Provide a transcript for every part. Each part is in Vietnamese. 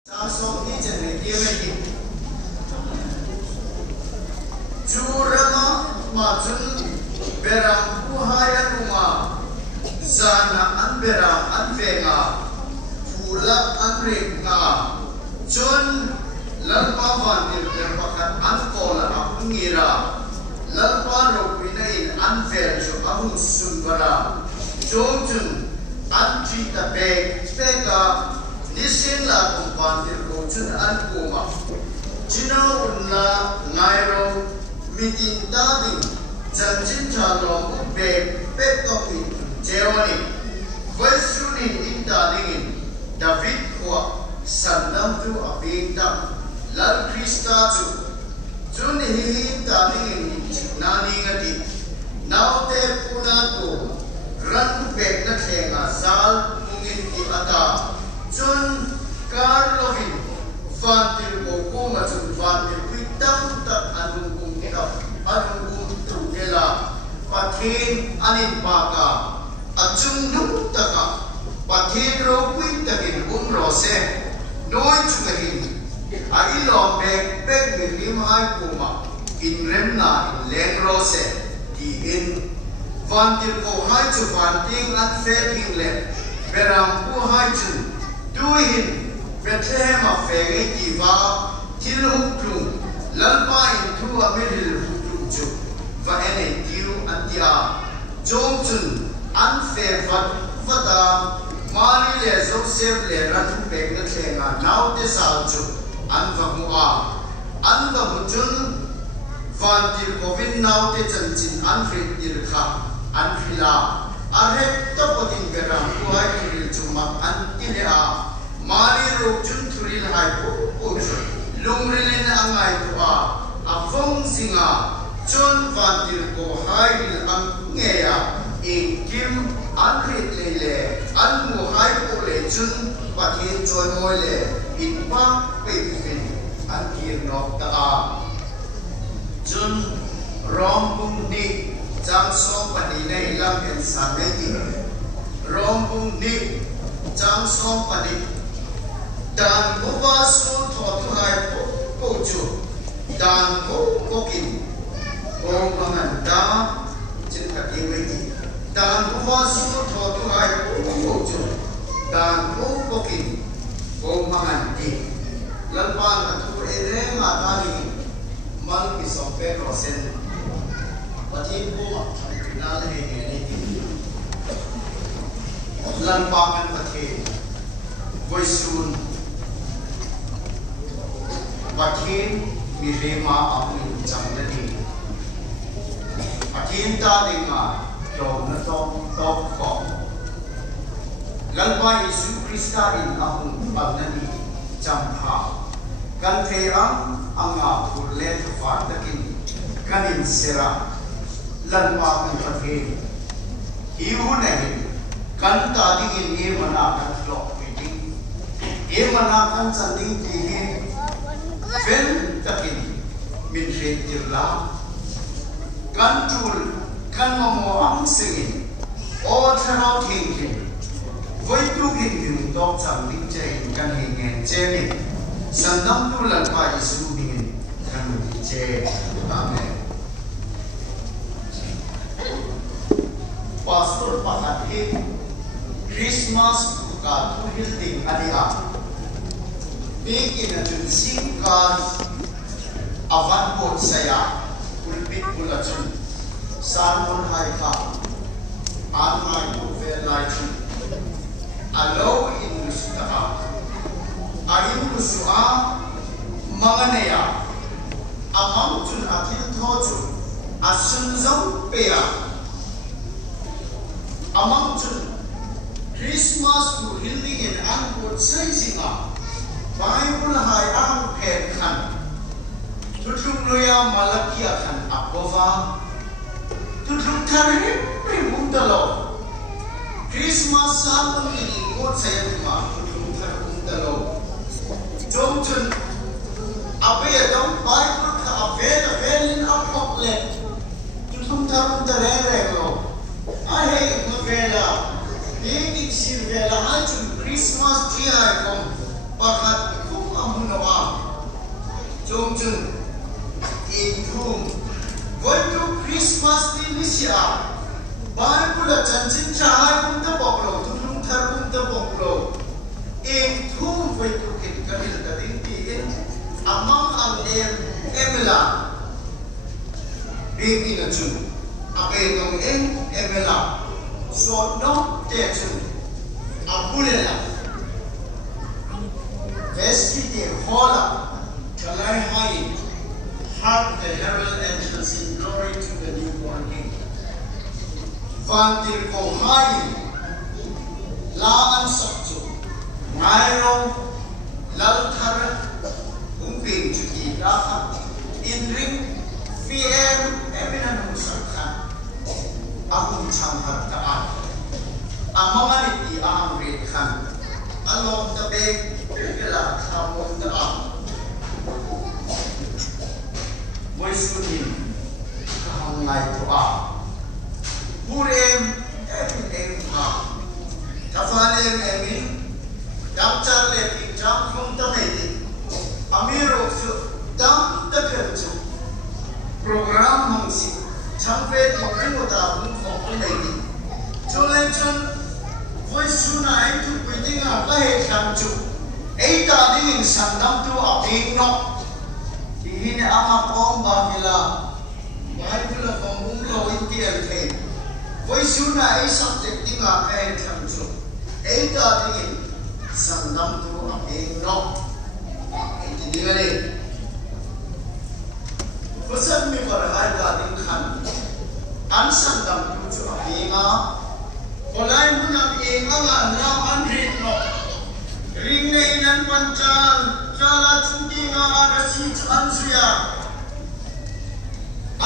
Samsung ni jangan dia lagi. Jurama macun berang kuhaya rumah, sana an berang an venga, pula an renga, John lalpa vandir berpakat an kola aku ngira, lalpa rupinain an verju aku sumbara, John an cerita peka Nisin la kumpantir ko chun an kuma Chino unla ngairo meeting dading Janjin chalong beg kopi Jewani Vaisunin in dadingin David kwa Sandam tu apingtam Lal Krista tu Chun hihim dadingin Nani ngati Naute puna ko Ran beg na khenga Zal mungin ki ata John Carlovin Vantil Boko Matun Vantil Witam Tak Anung Kungkap Anung Trukela Pathin Anin Baka Achung Nuk Taka Pathin Ro Wintakin Rose Noi Chukahin Ailo Beg Mirim Hai Kuma In Remna In Leng Rose Di In Vantil Ko Hai Chu Vanting At Feping Le Beram Ko Hai Chu Duhin Bethlehem of Faggy Diva Tilhuklu Lalpa into a middle Hutu Vaene Diu and Dia Jongchun Unfair Vata Mali Le Joseph Le Ratu Begnatenga Now Desalchu Anvamua Anvamujun Vantil Kovin Now Dejanchin Unfit Dirka Anfila Arep Topotin Beram Kuai Turil Chumak Antilea Mari Rokjun Turil Haipo Uchu Lungrilin Angai Tua Afong Singa John Vantil Ko Hail Angea In Kim Anrit Lele Anmu Haipo Le Chun Patin Joy Moile In Pa Pepin Antir Nok Taa Jun Rombung Nik Jamsong Panina Ilam and Sabeti Rombung Nik Jamsong Pani Dan Buba Su Totuhai Poju Dan Bo Kokin Bo Manganda Jinkati Wiki Dan Buba Su Totuhai Poju Dan Bo Kokin Bo Mangandi Lalpan Atur Ere Matani Mal Kisompe Rosen Patin ko nal henge ni lampangan patin voisun patin mirema apun chamdani patin ta dinga dom na top ko lalpa Yesu Krista in apun pagnani champha kan theang anga purlet fartakin kanin sera Lalpa kan patin iu nahin kan tadi ini menakan flok meeting menakan sanding tihin fen takin min retirla kan tul kan memoang singin o tharau thinkin voi tu hin dok sanding chain kan hingen cheni sandam tu lalpa Yesu hingen kan che amen Pastor Pahatin Christmas ka tuhilding adia big in a tunsing ka avan pot saya pulpit pulachun salmon haika anmai uvel laichun alo in mustaa ahin kusua manganaya amang chun atil thochun asunzam peya Among Christmas to healing and angkut saysinga Bible hai ang pen kan tutuk loya malakia kan apova tutuk tarim primundalo Christmas sabon ini kot sayama tutuk tarimundalo jomchun abe dom Bible ka avelin apoklet tutuk tarim tarerelo Ahe vela, ini sirvela, hajun Christmas tree ay kom pakat ko kan chin chai kum ta bok lo tum lung thar kum ta bok lo em thu voi tu kin kan il ta ding ti in among ang emela big in a chu abe dong emela so no te chu abulela vesti de hola kalai hai have the herald entrance in glory to the newborn king vantil ko hai la an sakchu ngairo lal thar umping chu ki ra in ring vm eminan musakha ahum cham hat ta amamani ti am ri khan alom ta be kela khamon ta moi sunin kahang ngai to Purem em ha kafanem emin damchar le jam khum ta nei amiro su dam ta kherchu program hong si changve ti mo ta hum khom nei ni cholen chon voice sunai tu piding a ka he kham chu ei ta ding in sandam tu a ping no ti hin ama pom ba mila Bible of lo in ti el thei Voi suna ai subject tinga kai tham chu ai ta ding sangam tu apeng no ai ti ding ale person mi par hai ta ding khan an sangam tu chu apenga kolai mun apeng anga na an rit no ring nei nan panchan chala chuntinga arasi an suya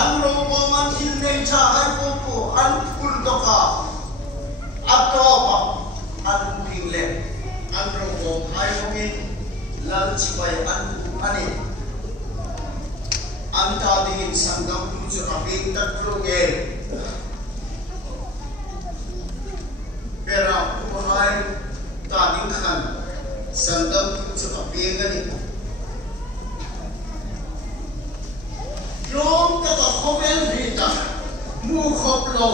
an robo man hil nei cha hai popo an pul doka atoba an pingle an robo hai homi lal chipai an ani an ta ding sangam tu chu aping tak proge pera ku hai ta ding khan sangam tu chu aping ani Long ta ka khobel rita mu khop lo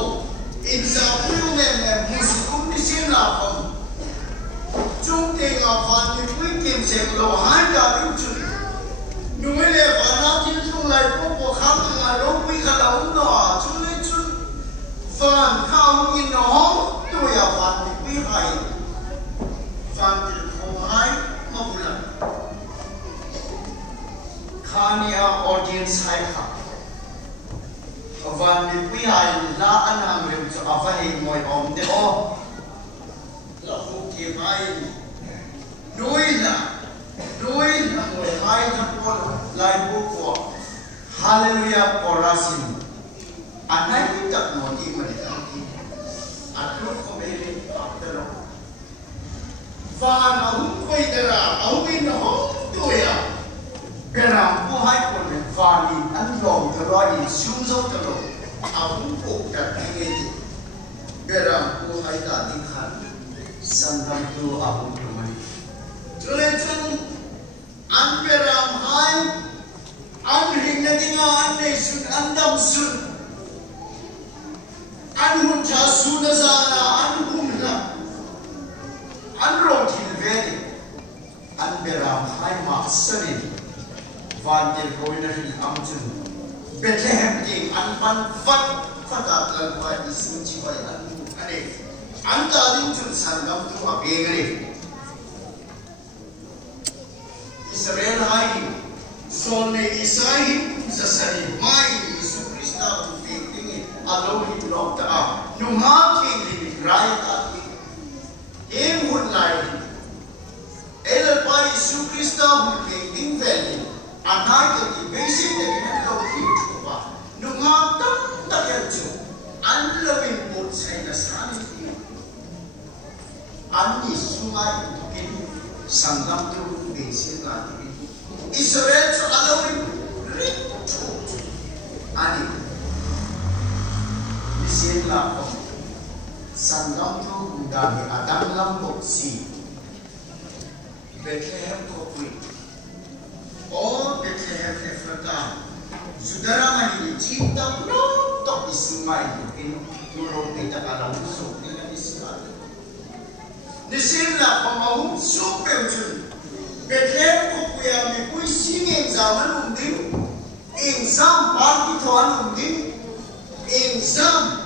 in sa pu me musikum ni sin la kom chung te nga van ni pui kim se lo han da ru chu nu me le bana tin chung lai po kham nga lo pui kha la no chu le chu van kham in no tu ya van ni pui hai van ti kho hai ma bula Khania audience hai kha Van mi pui hai la anam rem chu avai moi om de o la hu ke mai noi la moi hai na pol lai bu ko hallelujah chorusin anai tak no di mari atu ko be ri aptero van ahu koi dera ahu in ho to ya Geram ku hai kon ne vani an long to ro in sum zo to ro ahum ko ta nge ti geram ku hai ta ding khan sangam tu ahum to mani chule chun an geram hai an ring na dinga an ne sun an dam sun an hun cha su na za na an hum na an ro thil ve ni an geram hai ma sanin Vantil Roinari Amjun Bethlehem Ding Anpan Vat Fatat Lalwai Isu Chiwai Ane Anta Dinchun Sangam Tu Abegare Israel Hai Sonne Isai Zasari Mai Isu Krista Ufi Alohi Lokta Numa King Rai Ati Em Hunlai Elal Pai Isu Krista Ufi Ding Valley Anai ke di basic de kan lo ki chuba nu ngam tam ta ke chu an loving put sai na sani an ni sungai kin sangam tu basic la ti Israel chu allowing rit chu ani basic la ko sangam tu da ni adam lam ko si Bethlehem ko pui Oh, Bethlehem Ephratah, Judara mani cinta no tok isma mai in nurong kita kalam so dengan Israel. Nisimla pamahum super jun. Betlem ko kuya mi kui singing zaman umding. Exam party tuan umding. Exam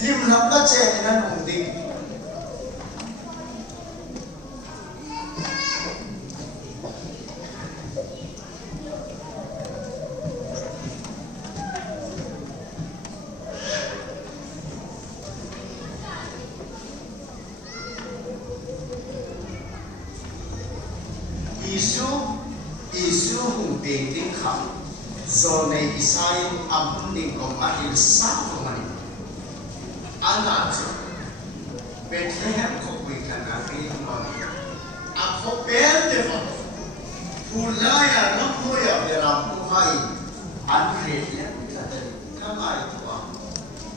lim lapla chenan umding. Isu hung ting kham zo nei isai am ding ko mahil sa ko mani ana chu Bethlehem ko wi kana ri ma a ko bel de fa pulaya no moya bera pu hai an kre le ka mai to a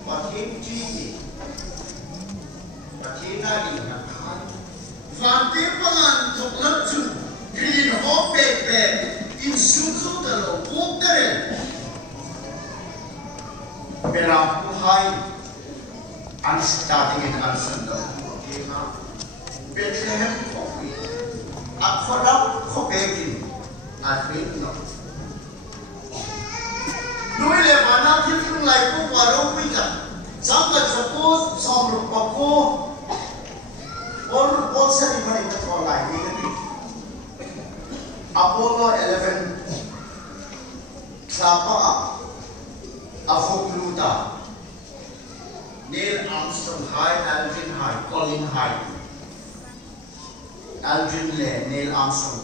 ma tin ji ni ka tin na ni na ha van te pangan thok lat chu green hope in suzu da lo pukare beram puhai an starting in ansanda kema Bethlehem kopi akhoram khopekin atrin no noile bana thilung lai ko waro pika sampa suppose som rupako or bolsa ni mari ko lai ni Apollo 11 Klapa Afokluta Neil Armstrong High, Aldrin High, Colin High Aldrin Le, Neil Armstrong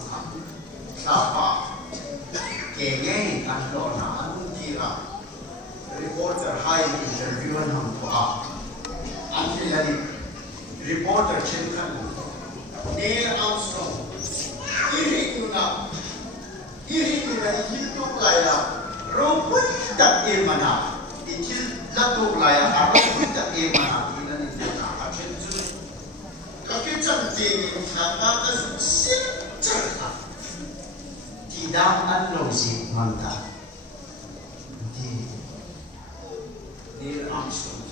Klapa Kenge Andona Anutira Reporter High interview Nampa Antilani Reporter Chinkan Neil Armstrong Irikuna ikituk laya robot tak emana ikil latuk laya robot tak emana ina ni na achen ju kakicam ting sama ka sincerta tidak anlosi manta di Armstrong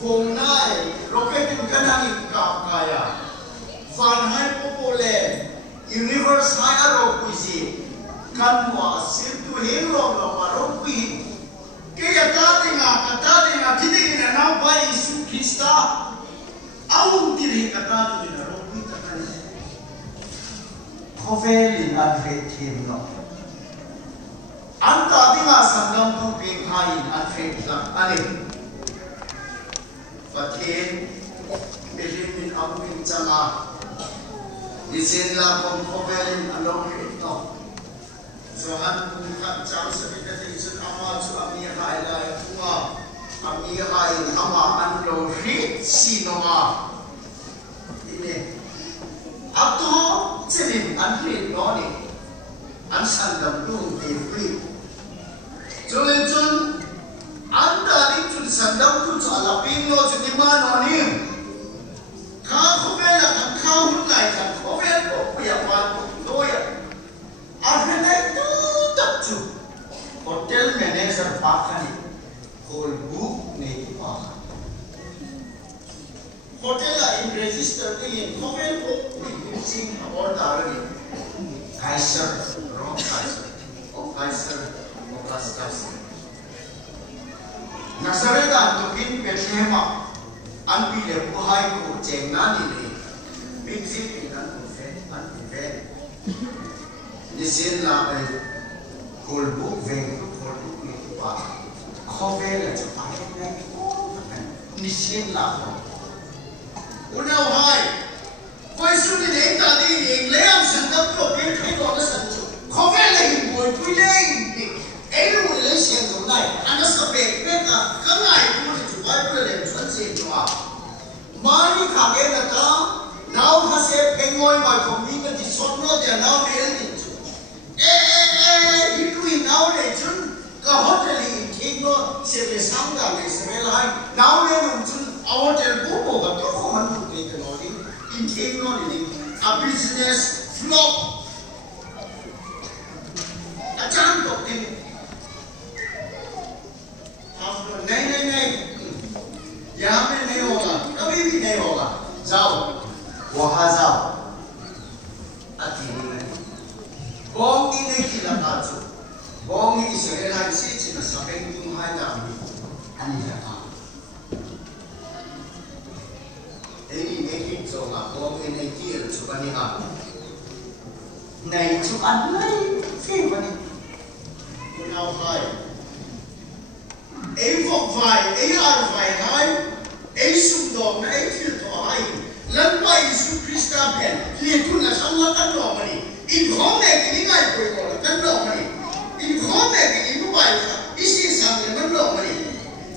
Bongai roket kanang kaya Van hai popole universe hai aro kuisi kan wa sir tu hero lo maro kui ke ya ta dinga kiding na ba Yesu Krista au tiri kata tu na ro kui ta kan khovel na vetin no anta dinga sangam tu ping hai an fet la ani fatin behin amin chama Isin la kong kovelin along ito. So han kung chang sa pitatin sa ama sa ami hai la kuma ami hai ama anlo rit sino nga. Ini. Ato celim anrit noni an sandam tung ipri. Jolin jun anda rin jun sandam tung sa alapin lo sa lima noni. Kakubela kan kahun lai kan kovel ko puya wan doya. Arhenai tu tak tu. Hotel manager pakani whole book ne pakani. Hotel in register in kovel ko using order ni. Kaiser, wrong Kaiser, Kaiser, Kaiser. Nasaretan tu bin Bethlehem. An pi le buhai ko cheng na ni le big zip in an event ni sin la ai kol book veng ko kol book ni pa khove la cha pa ni sin la unau hai koi su ni dei ta di eng le am san dam ko pi thai ko na san chu khove la hi boi pui le ai lu le sian zo nai an sa pe pe ka ka ngai ku ni chu bai pu le chuan sin chu a Mari khage na ta now khase pengoi mai community sonro de now mel din chu hitu now le chun ka hotel in thingno se le sangda le se le hai now le nun chun hotel bu ga to ko man tu ke no ni in thingno ni a business flop a chan to tin wahazab ati ni bong ini kila kacu bong ini Israel hai si cina sampai tung hai dami ani dah ini mungkin coba bong ini kira coba ni ha này chụp ăn lấy phim mà đi nào phải ấy vọng vài ấy ăn vài hai ấy xung đột ấy thiệt thòi hai lần bay Giêsu Christa bên liền cũng là sang lát ăn đòn mà đi in khó này cái ngày cuối cùng là ăn đòn mà đi in khó này cái in bài ít xin sang là ăn đòn mà đi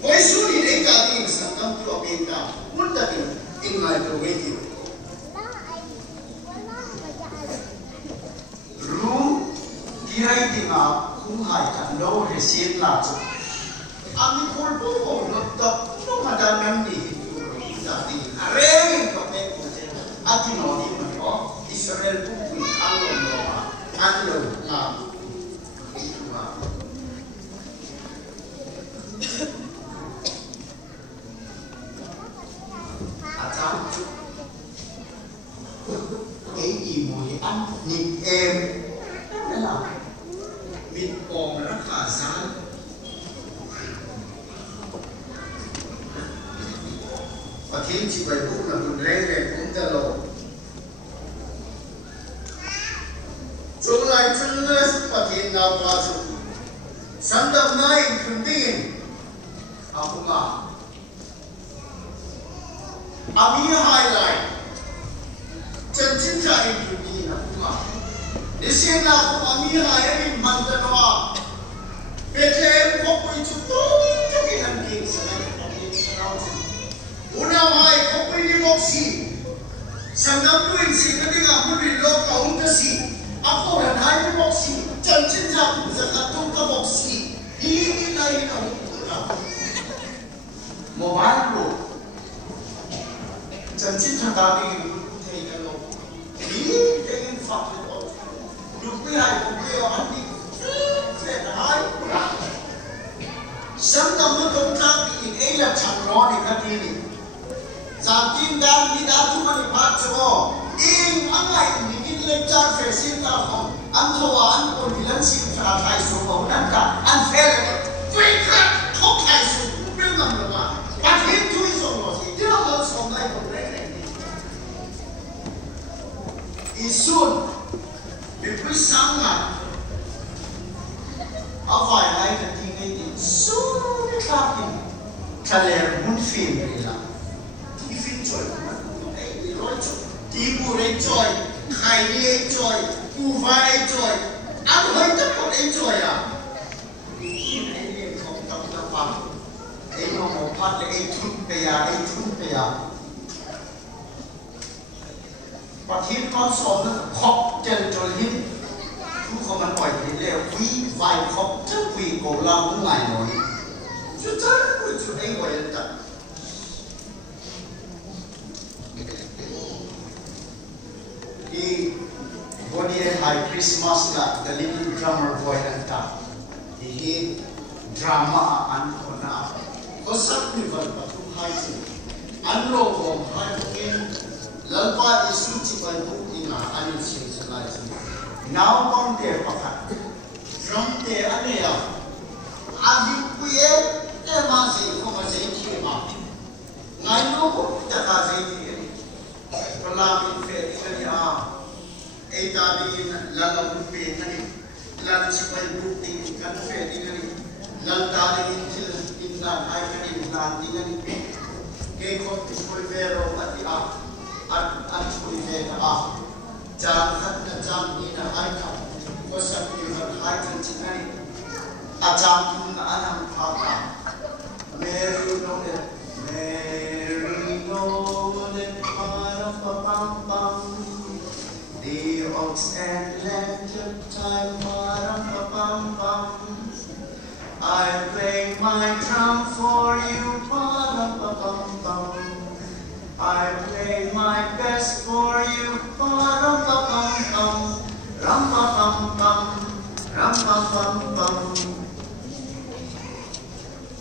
với số đi đến cả tiền sang tâm tu bên cả muốn ta tiền in ngày đầu về nhiều Kirai tinga kung hai kan lo resin la chu ami kol bo ko no ta no madan nan ni ta ti are ko pe ko se ati no ni mo Israel bu ku ang lo ma an lo na ma ata ei i mo ni an ni em là mình ôm rất là sáng và thiên chỉ phải cũng là mình lấy về cũng đã lộ chúng lại chân lên và thiên nào qua chúng sáng đậm nay khẩn tin không mà ami hai lại chân chính ra in khẩn tin không mà Nisien na ko ami hai ni mandanoa Bethlehem ko ko chuto chuki hanking sa una hai ko ko ni moksi sanam tu in si ka dinga mu ri lo ka un ka si ako ran hai ni moksi chan chin ja ku sa ka tu ka moksi hi ni lai ka ra mobile ko chan chin tha ta bi ku thei ka lo hi te in fa Lúc quý hai cũng kêu anh đi sẽ nói Sáng tâm nó công tác thì ấy là chẳng rõ thì các đi Giảm kim đan đi đá chúng mình phát cho In anh lại mình in lên trang phải xin ta không Anh thua anh còn thì lần xin trả thai số không Anh cả anh phê là Tuy khắc không thai số cũng biết nằm được mà Và thêm chui rồi mà thì chứ không hơn sống này cũng đấy này Isun Vì quý sáng lại ở vài ngày thì听一点苏的大片看来muốn phim vậy là thì phim chơi ấy thì nói chung thì bù đấy chơi khai đi chơi bù vai chơi ăn hơi tất cả đấy chơi à phim ấy thì không tập được bằng ấy mà một phát là ấy thun bè và thiên con số nó khóc chân cho hinทุกคนมันปล่อยไปเร็ววิไฟครบทุกวีโกลาผู้ใหม่หน่อยสุดท้ายก็จะไอ้วัยรุ่นที่วันนี้ไฮคริสต์มาสละ The Little Drummer Boy นั่นต่างที่ดราม่าอันคนน่ะก็สักนิวันปฐุมไฮสิอันโลกของไฮเองแล้วก็อิสุจิบันทุกที่มาอันนี้เชื่อใจสิNow con thể bạc hạt, trong thể anh ấy à, anh đi quê, em mà gì không mà gì kia mà, ngày lúc đã cả gì kia, còn làm mình phải đi cái à, ấy ta đi lần đầu mình phải cái này, lần chỉ phải bút tình cần phải đi cái này, lần ta đi mình làm hai cái này làm đi cái này, cái con thì phải về rồi anh à, anh phải về à. Jam hat na jam ni na hai thap ko sab ni hat hai than chinai a jam na anam tha ta meru no ne pa pam pam the ox and lamb time pa pam pam I play my drum for you pa pam pam I play my best for you ram pa pam pam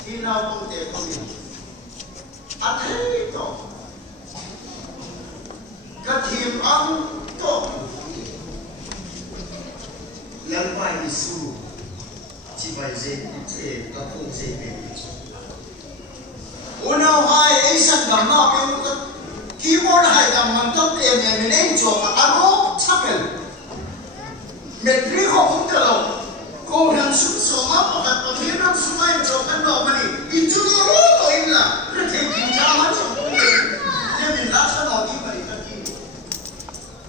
khi nào cũng để không đi anh thấy đó kathim ang to lalpai isu chibai je che kapung je pe unau hai aisan gam na pe keyboard hai gam man tam te me ne jo ka aro chapel metri ko hum ta lo ko han su so ma pa ka thim ram su mai jo kan no mani itu ro to illa re te ki ja ma jo je min la sa no di mari ka ki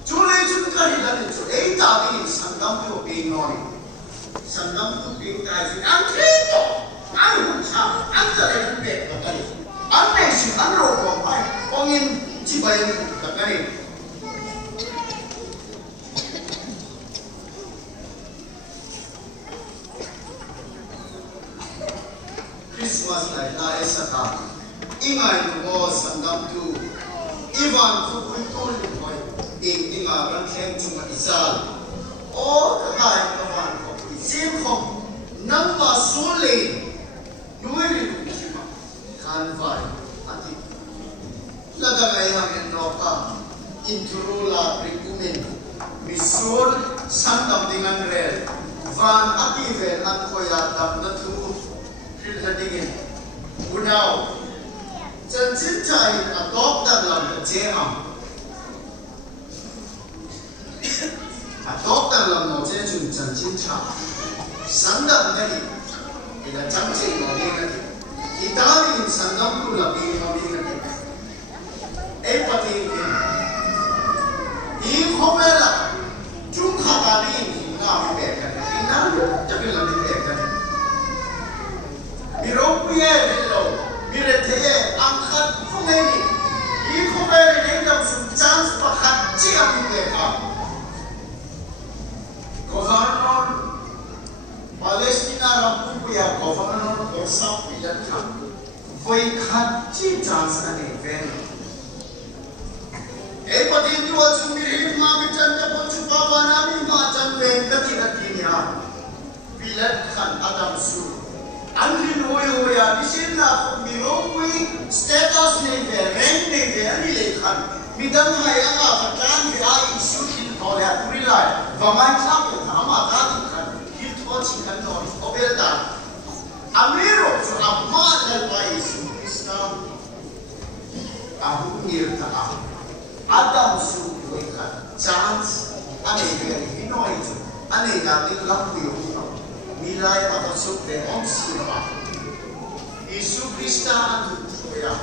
chule chun ka ri la ne chu ei ta bi sangam ko pe no ni sangam ko pe ta ji ang tre to ang hu cha ang ta re pe ka ka ri ang ne shi ang ro ko pai ong in chi bai ka ka ri Christmas night na esaka ingay mo sangam tu ivan tu kuitul boy inga kan khem chuma isal o kai kawan ko sim khom nang ma sule nuiri chima kan vai ati lada ngai hang no ka intrula prikumen misur sangam dengan rel van ati vel an koya dam na tu Ladingin, unau, janjin cai adopt dalam kejaham, adopt dalam moje jun janjin cai, sandam ni, kita janjin lagi ni, kita ni sandam tu lagi lagi ni, pati ni, komela, jung khatari ni nak bekan, ina jadi lagi bekan. Miropuye bello, mirete angkat kumeni, ikumeni nengam chance pakat ciam mereka. Governor Palestina rampuya governor bersab bilat kan, voi kaci chance ane ven. Pati dua cumiri mami canda pocu papa nami macam ven kati-katinya, bilat kan Adam sur. Andri noyo ya bisin na mirongui status ne ve rank ne ve ani lekhan midam haya ka patan ve ai sukin thole atrilai vamai chap thama ta dikhan hit watching kan no obelda amero so amma dal pai su krista ahu nirta adam su vekan chance ane ve hinoi chu ane na tin lampu yo Milai atau sukre om sirma, Yesus Kristus antu ya,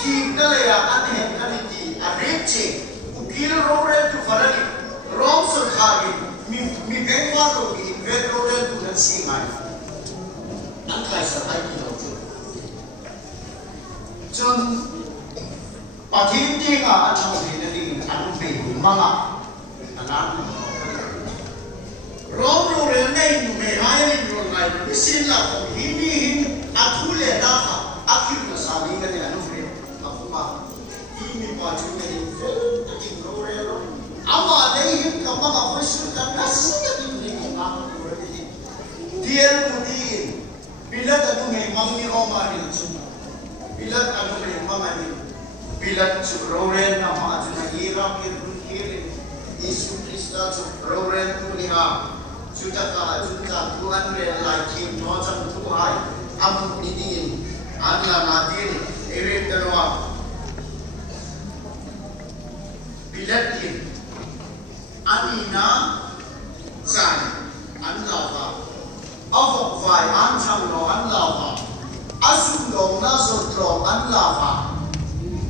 kita ya aneh aniti arece, ukil rore tu farani, rom serkari, mi bengwa rogi, vedrore tu dan singai, angkai serkai kita tu, jun patin tiga atau ini anu behu manga, anak. Romo renai nume hai ni ronai bisin la ko hini athule dafa akhir na sali ngani anu fre akuma hini pa chu ni ti rore ro ama nei him ka ma ko su ka nasita ni ni ma ko re ni diel mudi bilat anu me mang ni roma ni chu bilat anu me mama ni bilat chu rore na ma chu na ira ki Yesus Kristus rore tu ni ha Sudah Tuhan relaki macam Tuhan amun ini adalah nadir eret terwa bilatin anina zan anlawa avok vai ancham no anlawa asum no nasotro anlawa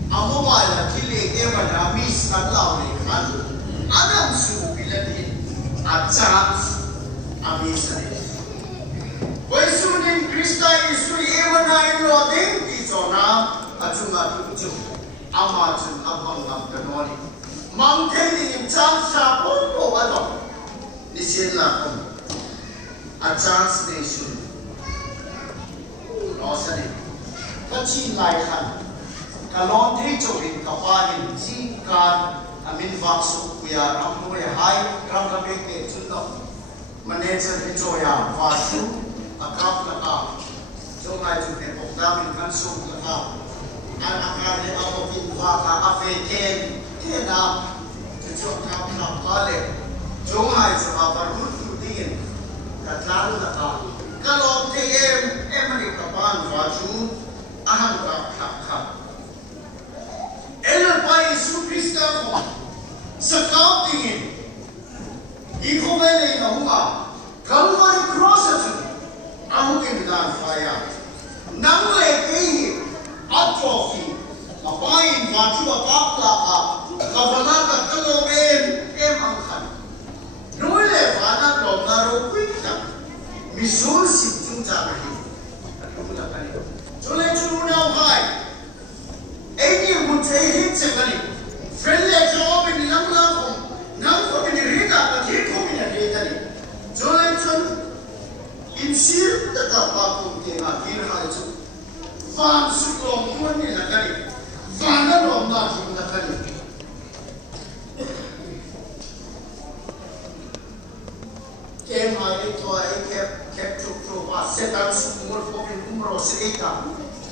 amowai la kile evana mis anlawa kan adam su bilatin acham Amisari. Wesunin Krista Yesu emanai loding di zona acunga tujuh amacun abang nam kanoni. Mangkeni imcang sapon ko adon nisin lakon achans nation. Nosani kacin laikan kalon tri chobin kapanin jingkan amin vaksu kuya ramwe hai ramkabe ke chuno. Manager Joya Vasu, a cup laka, so I took a program in Kansu laka, and a carry out of Vaka Afe Ken, thế nào cho tham tham ta lệ chúng hai cho bà bà rút rút tiền cả lá luôn là cái lon thì em mà đi cả ban và chú ahang cả khắp khắp em là bài Jesus Christ không sẽ cao tiền ý không ai lấy nào mà cầm vào cross chứ ông cái đàn phải à nắng lệ cái gì atrophy mà bài và chú bà là à và là cái lon em ăn khăn nói lệ và nó lòng là rồi quyết tâm misul xịt chúng ta này cho nên chúng nào hay ấy như một thế hết chứ cái này friend lệ cho mình nắng là không nắng của mình đi ra và thiết của mình đi ra đi cho nên chúng im xíu tất cả ba cùng tiền mà kia hai chú phàm sụp lòng quân này là cái này phàm nó lòng là chúng là cái này kem hai cái toa kẹp chụp và sẽ tăng sụp một bộ phim numero sẽ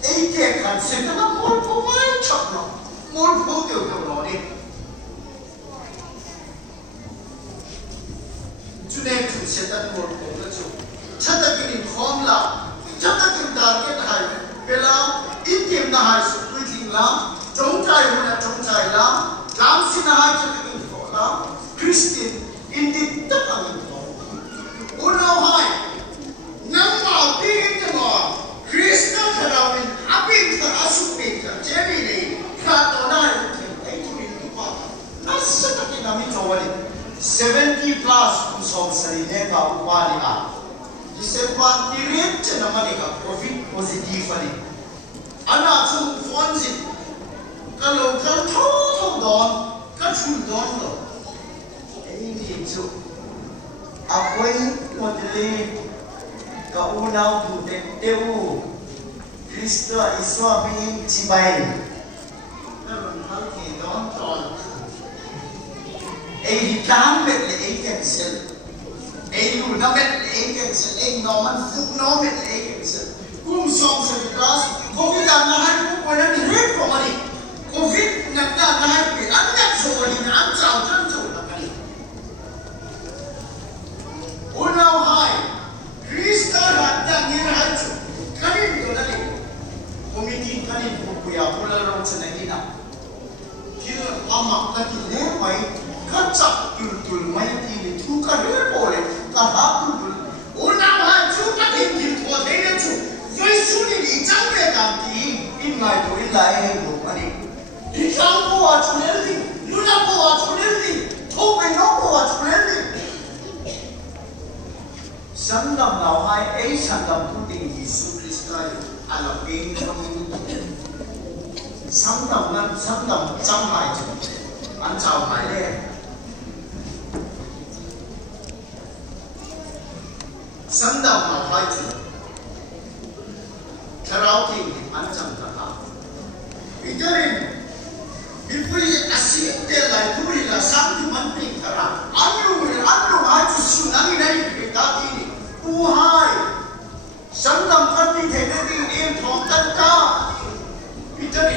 ấy kẹp cần sẽ nó một bộ máy chọc nó một bộ kiểu nó đi cho nên chúng sẽ tăng một bộ nó chụp chắc là cái điểm không là chắc là cái đàn cái này bây giờ ít tiền là hai sự quy định lắm chống trái hoặc là chống trái lắm làm xin là hai cho cái điểm khó lắm Christian in đi tất cả những unaw hai nang mau tingin ka mo Krista karawin apin sa asupin ka jemi ni kato na ay tuwin pa nasa takin namin jawali 70 plus kusong sarili ka upali ka December direct naman ka COVID positive ani ana chung fonzit kalau kan thong don ka chun don lo ay ni chu apoy modeli kaunau budek teu Kristo iswa bin cibai namun hal ki don ton ai di plan met le ai cancel ai lu na met le ai cancel ai no man fuk no met le ai cancel kum song sa class covid na hai ku ko na ni ko mani covid na hai pe an na so ni na an chao chan chu na kani unaw hai Krista hatta ni hai chu kanin do na ni committee kanin ko kuya pula ro chana ina kil amak na ki le mai ka chak tul mai ti ni thu ka le pole ka ha tul unaw hai chu ka tin ki ko de na chu voi su ni chang le ta ti in ngai do in lai he do ani di chang ko wa chu le ni lu na ko wa chu le ni tho pe no ko wa chu le ni sáng năm nào hai ấy sáng năm tu tình Jesus Christ là bên trong sáng năm trăm hai anh chào hai lên sáng năm nào hai chữ karaoke anh chẳng cả vì cho nên vì vậy asik để lại tu là sáng thứ mình tin cả anh luôn hai chữ suy nghĩ này bị ta đi hai sáng năm phân đi thế này đi em thòng tất cả Peter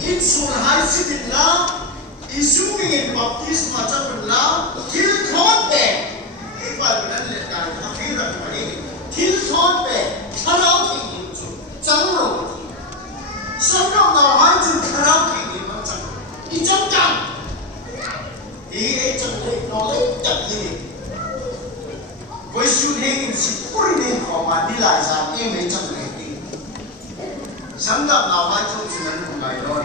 in sun hai sinh định lá isu mình baptism mà chấp nhận lá thiếu thốn bè cái bài của anh là cái mà khi là cái gì thiếu thốn bè tháo áo thì nhiều chút trắng rồi sáng năm nào hai chữ tháo áo thì nhiều mà chẳng đi trong chẳng ý ấy chẳng lấy nó lấy chặt gì với sự hiện sự cuối nên họ mà đi lại ra em ấy trong ngày đi sáng gặp nào hai chung chỉ là một ngày thôi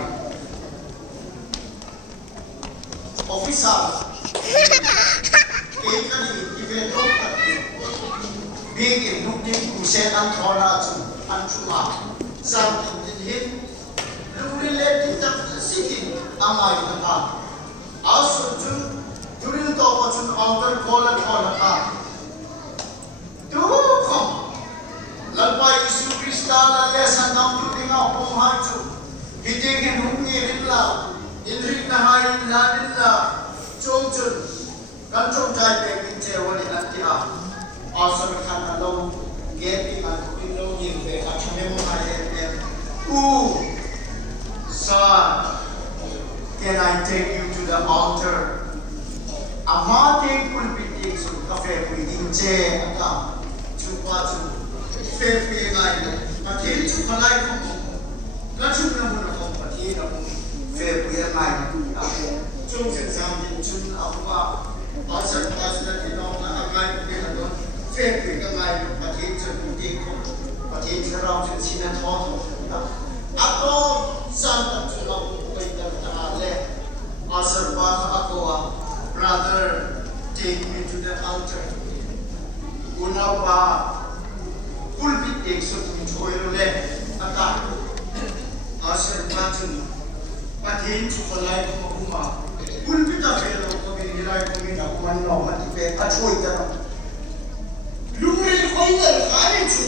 officer cái gì về tốt biết em lúc đi cũng sẽ ăn thọ ra chung ăn chung mà sang tình hết lúc đi lên thì tập sĩ tình ăn ai cũng ăn áo sườn chung tôi đi tàu vào chung ăn tới coi là ta đúng không lần qua Jesus Christ là lẽ sang năm tu tiếng học không hai chú khi tiếng hiện hùng nghe đến là in rít na hai in ra đến là trông chân căn trông trai về kinh chế vào đến ăn kia awesome khăn là lâu ghé đi ăn cũng lâu nhìn về ăn cho em hai em sa can I take you to the altar? Amate pulpit so cafe with che aka chupa chu fe fe ngai atil chu khalai ko ka chu na mo ko pati na mo fe fe ngai chung chen sam din chun awa asar pasna ti no na akai ke na don fe fe ka ngai pati chu ti ko pati charao chu china tho ako san ta chu na ko ita ta le asar pa ako brother, take me to the altar. Unawa, pulpit take so to choirole ata. Asar patun, patin to polite kuma. Pulpit a fellow ko binilay ko mina kumano matipe achoy tara. Lumil koiter kare chu.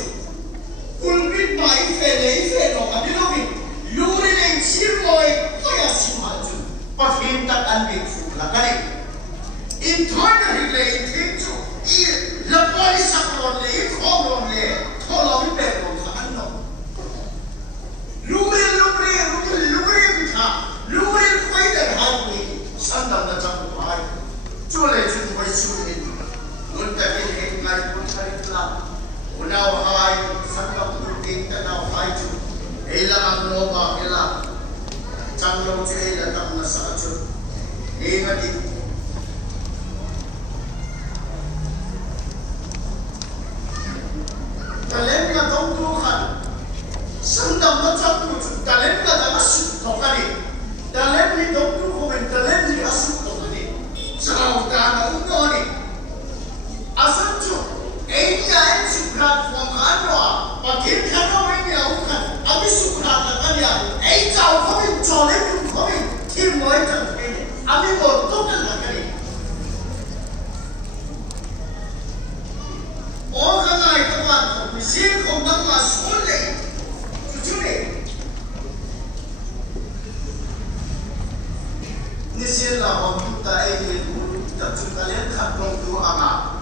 Pulpit mai felo kadilogi. Lumil en sirmoy kaya simaju. Patin tak anbig fula kare. Internally, into the body support, the problem, told of the Lumri, quite a highway, son of the Jungle High. Two legends were shooting. Look at it, like Punta. Now high, son of the thing that now high to Ella and Nova, Ella, Jungle Jail, and Tamasatu. Eva. Talent ka dong tuhan, sandam na chaput. Talent ka dang asuk tokani. Talent ni dong tuhan, talent ni asuk tokani. Chau ka na unoni. Asam chu, ini ay platform ano pagin ka na may niaukan. Abi sukrat na kanya. Chau kami chole kami. Kim mo itang kini. Abi mo total na kani. O kanay kawan. Sin không nắm mà xuống lên, chú này, như xin là họ chúng ta ấy thì tập trung ta lên khắp công tu ama,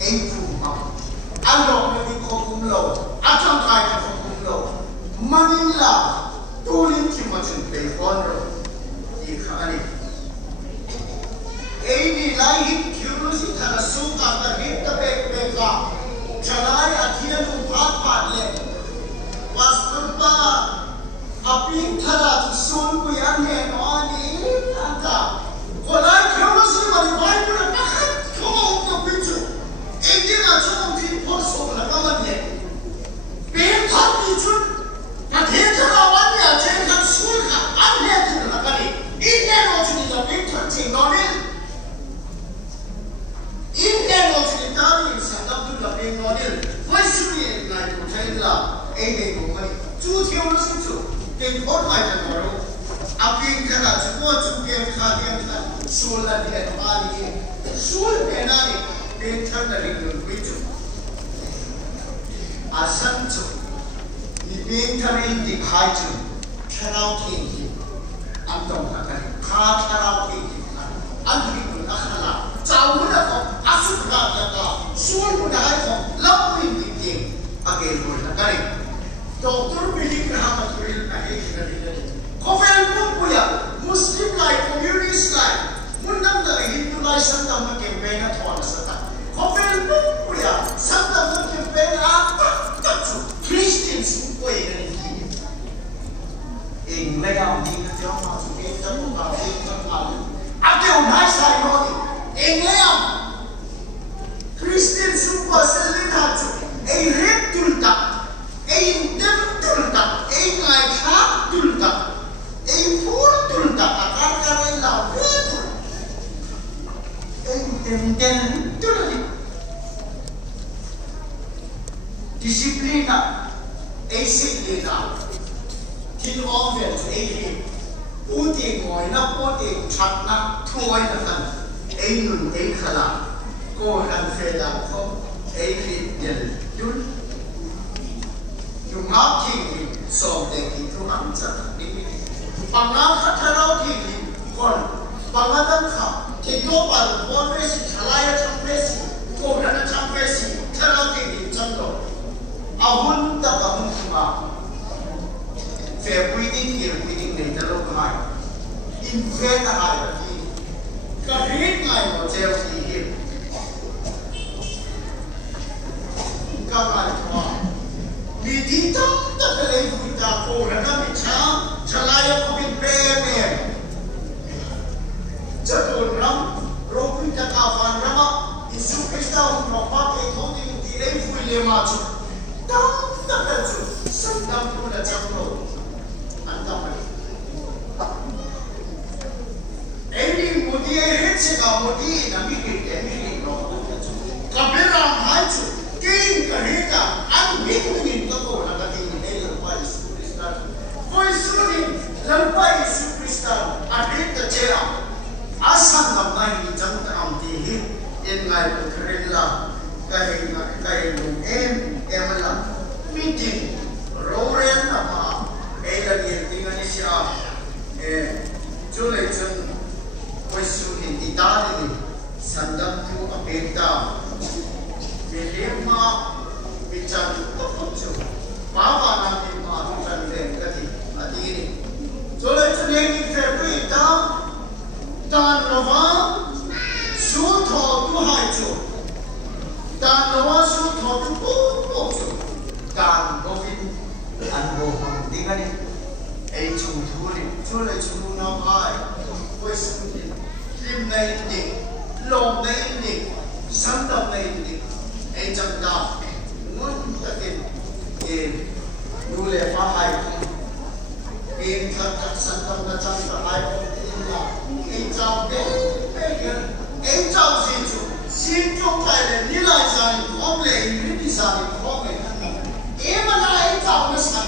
anh phụ mà, anh đọc những cái không lâu, anh trong cái không lâu, mà nên là tu linh chỉ mà chuẩn bị con rồi, thì khá này, ấy đi lại hít cứu nó chỉ thà là xuống cả hít ta bê cả. Jalai akhirnya umpat padle, wasturpa, api thara sun kuyan he noani anta. Kolai kau sih mari bayi pun pakai kau untuk pincu. Engkau nak cuma tin poso nak kawan ye. Pintar pincu, akhir tharawan ya jangan sun kan, aneh tu nak kali. Ini macam ni lah pintar cingolin. Ini macam ni tadi sangat tu lah pengonil. Voice ni nak macam lah. Ini bukan. Cuci orang situ. Tempor macam orang. Api kerana semua cuci khadian kan. Solar dia kali. Solar penari. Pentar dari itu. Asam tu. Ni pentar ini dikhaji. Kerana tinggi. Antong akan. Kerana tinggi. Antri pun akhala. Jauh dah kau asuk dah kau, suul pun dah kau, lapin bikin, akhir pun nak kari. Doktor pilih kerana pilih akhir kari. Kau pun punya Muslim life, communist life, mundang dah Hindu life santam campaign atau apa sahaja. Kau pun punya santam campaign apa tak tu Christians pun ini. Ingat yang ini jangan masuk kita bukan kita malu. Ada orang saya ni. Engam Christian super selina tu, rep tulta, dem tulta, ngai khap tulta, pur tulta, akar karai lau betul, dem tulali. Disiplina, disiplina, tin orang tu, putih ngoi na putih cak na tuai na kan. Anh nun anh khala, cô ăn phê làm không, anh đi nhận dun, dùng ngáp thì sòng để kỹ thuật ăn chắc đi, bằng ngáp khát thao thì còn bằng ngáp ăn khát thì cô bằng con phê sĩ khala trong phê sĩ, cô ăn trong phê sĩ, thao thì trong đó, ahun ta bằng mà, phê quy định này ta đâu có mai. invent hai ki ka rit ngai mo cheu ki him ka ngai thwa mi di tam ta ka lei fu ta ko ra na mi cha chalaya ko bin pe me chaton ram ro fu ta ka van rama isu krista un ro pa ke tho di lei fu le ma chu tam ta ka chu sam tam ko la cham ro an ta ma Eni mudi hetse ka mudi na mi ke mi no ka bera hai chu king ka heta an mi ni to ko na ka tin ne lo pa Yesu Krista ko Yesu ni lo pa Yesu Krista a rit ta chea asan na mai ni jang ta am ti hi en ngai ko khren la ka hi na ka hi no em la meeting roren na ma e la ni ting ani sia chu le chen Yesu ni itali sandam tu apenta belema bicara tu bapa nanti mahu sandem kati adini soalnya tu yang Februari dan Nova suatu tu hajo dan Nova suatu tu bojo dan Covid anbohong dengan ini cuma ni soalnya cuma nampai Yesu ni lim này đi, lom này đi, sáng tạo này đi, anh chẳng đạo, muốn ta tin, nu lệ phá hai, in thật sáng tạo ta chẳng tạo hai, in là, anh chào bé, anh chào xin chung tay là đi lại sao, không lệ đi sao, không lệ, em mà lại anh chào nó sao,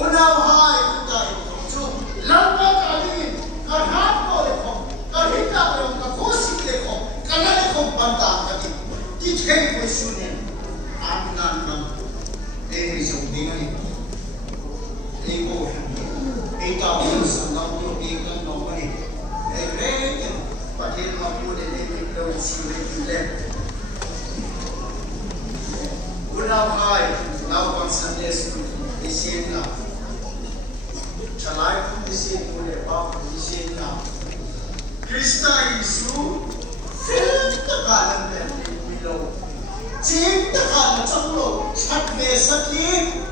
ôn nào hai, tay, chung, lâu quá cả đi, cả hát rồi không. Kita belum kakosi leko, karena leko bantah kaki. Tikai kusunya, aman nam, ini something ni. Leko, kita pun sandang tu kita nombor ni. Everything, pakai mampu ni kita usia kita. Ulang hai, lawan sandes isin lah. Calai pun isin boleh, bapa isin lah. Krista Yesu tekanan dan bilo cing tekanan canglo sakne sakni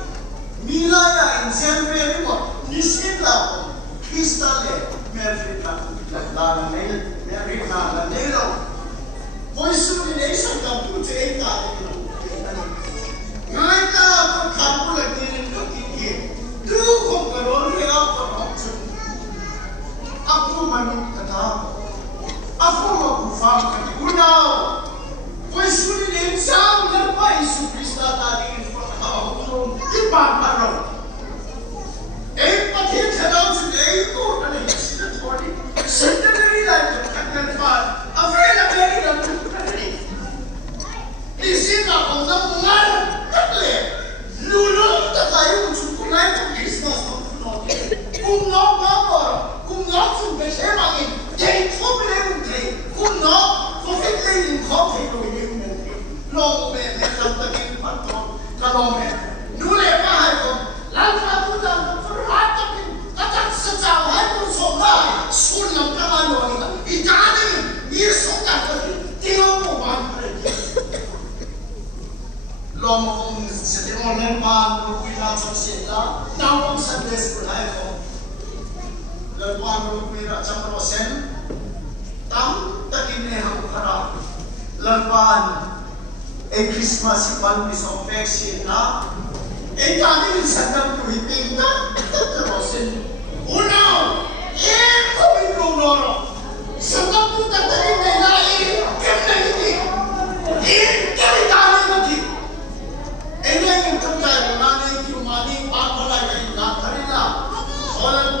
milaya insan veri mo nisita Krista le merita dan nail merita dan nailo Yesu ni nei sakam tu cing ka ngai ka kamu lagi ni tu kiki tu kong karon le apa macam aku mandi kata aku mau faham kan unau Yesu ni insang lepas Yesu Krista tadi aku ipan baru pati terang sudah itu ada Yesus tadi sendiri lagi kan faham afela beri dan tadi di sini aku nak mengar takle lulus tak kayu cukup naik Kristus kumno mabor kumno sudah semakin jadi problem ni kumno covid ni covid ni lo me tadi patron kalau me nule mahal ko lalu aku dah berat tapi kata sejauh itu semua sunnah kalau ni itali ni sunnah tiada bukan lo mau sedih orang baru kita sosial tahu sandes berhai ko lepas kita campur sen tam takin ni ham khara lepas Christmas ipan ni sofeksi na tadi sedang berhitung terusin unau kau itu lorong sedang tu tadi menai kemana ini kami tadi lagi ini yang terjadi mana itu mana apa lagi nak kerja orang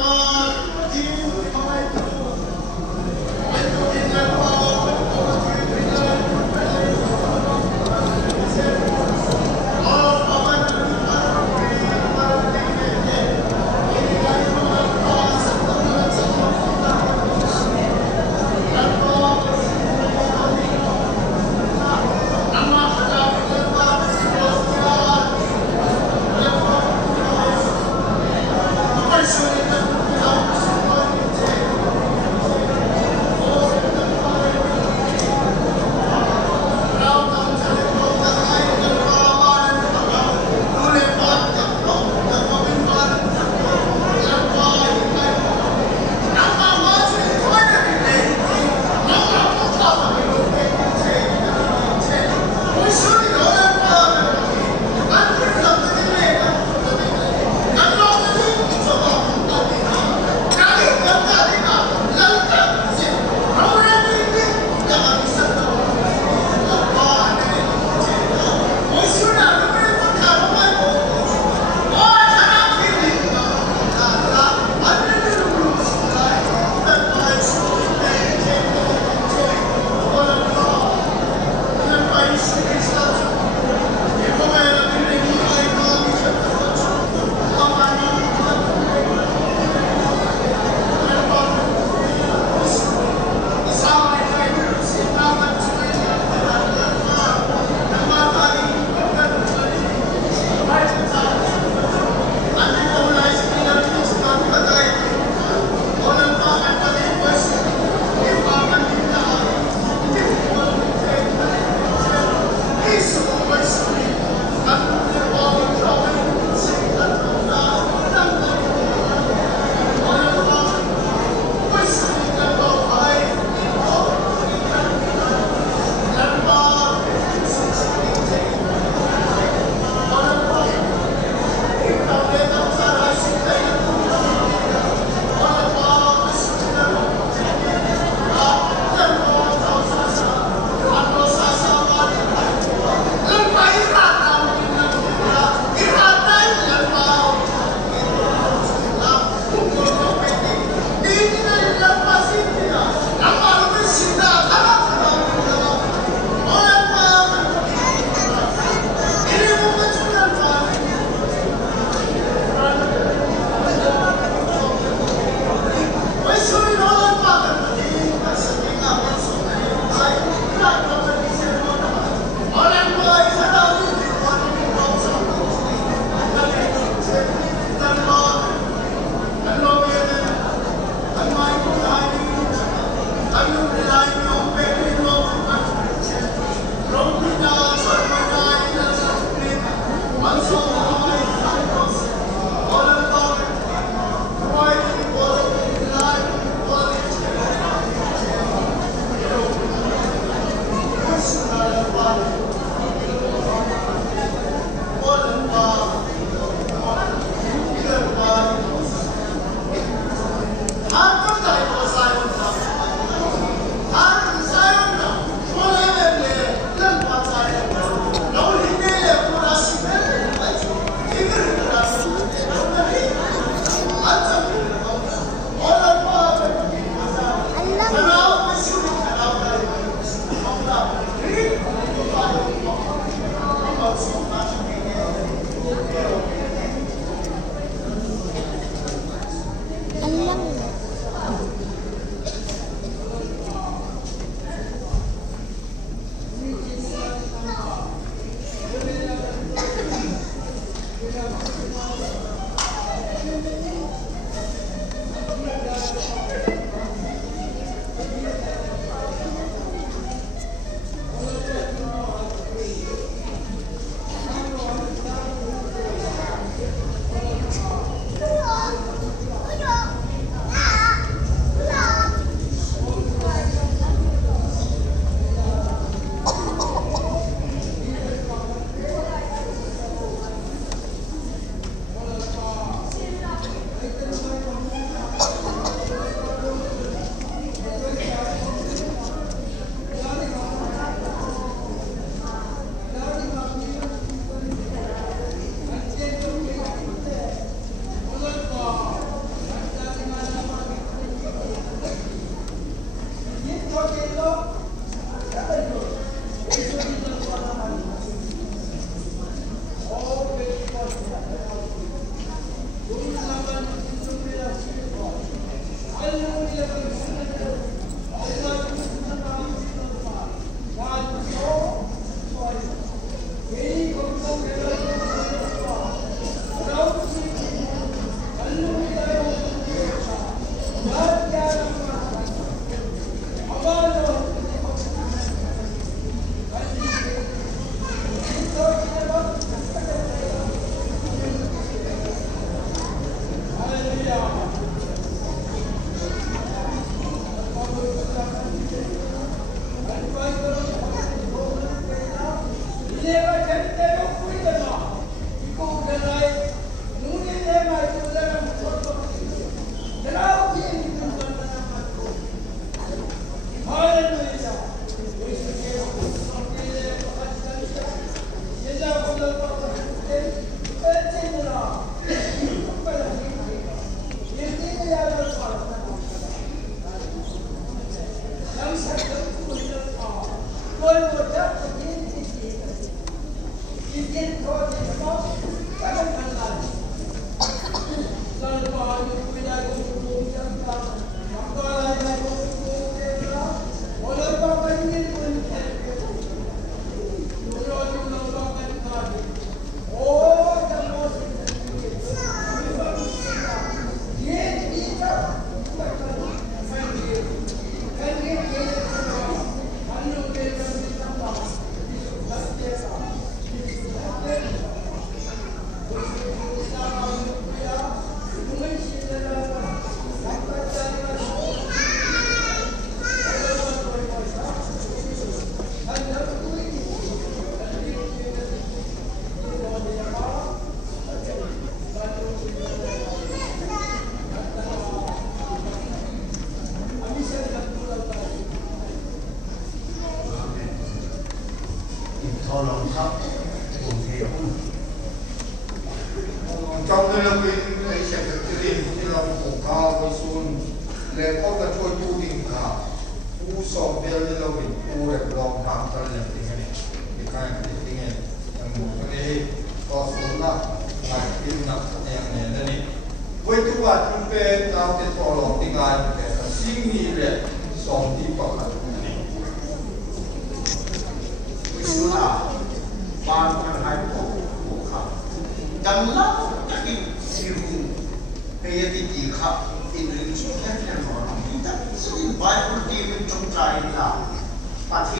trong nơi làm việc này sẽ được thực hiện như là một cao với xuân để có cái chuỗi du đình cả u sòng bia như là việc u đẹp lòng tham gia làm việc này thì cái này thì nghe cái này có xuân là ngày kia nằmอย่างนี้นี่vớiทุกวันที่เป็นเราจะทอลองที่งานแต่สิ่งนี้แหละสองที่ก่อนวิสุทธ์บางคนให้ผมครับดังนั้นจะกินสิวเพียงที่ครับอินทรีย์ชุดแค่เพียงหน่อยที่จะสิ่งใบบุญดีเป็นจงใจนะ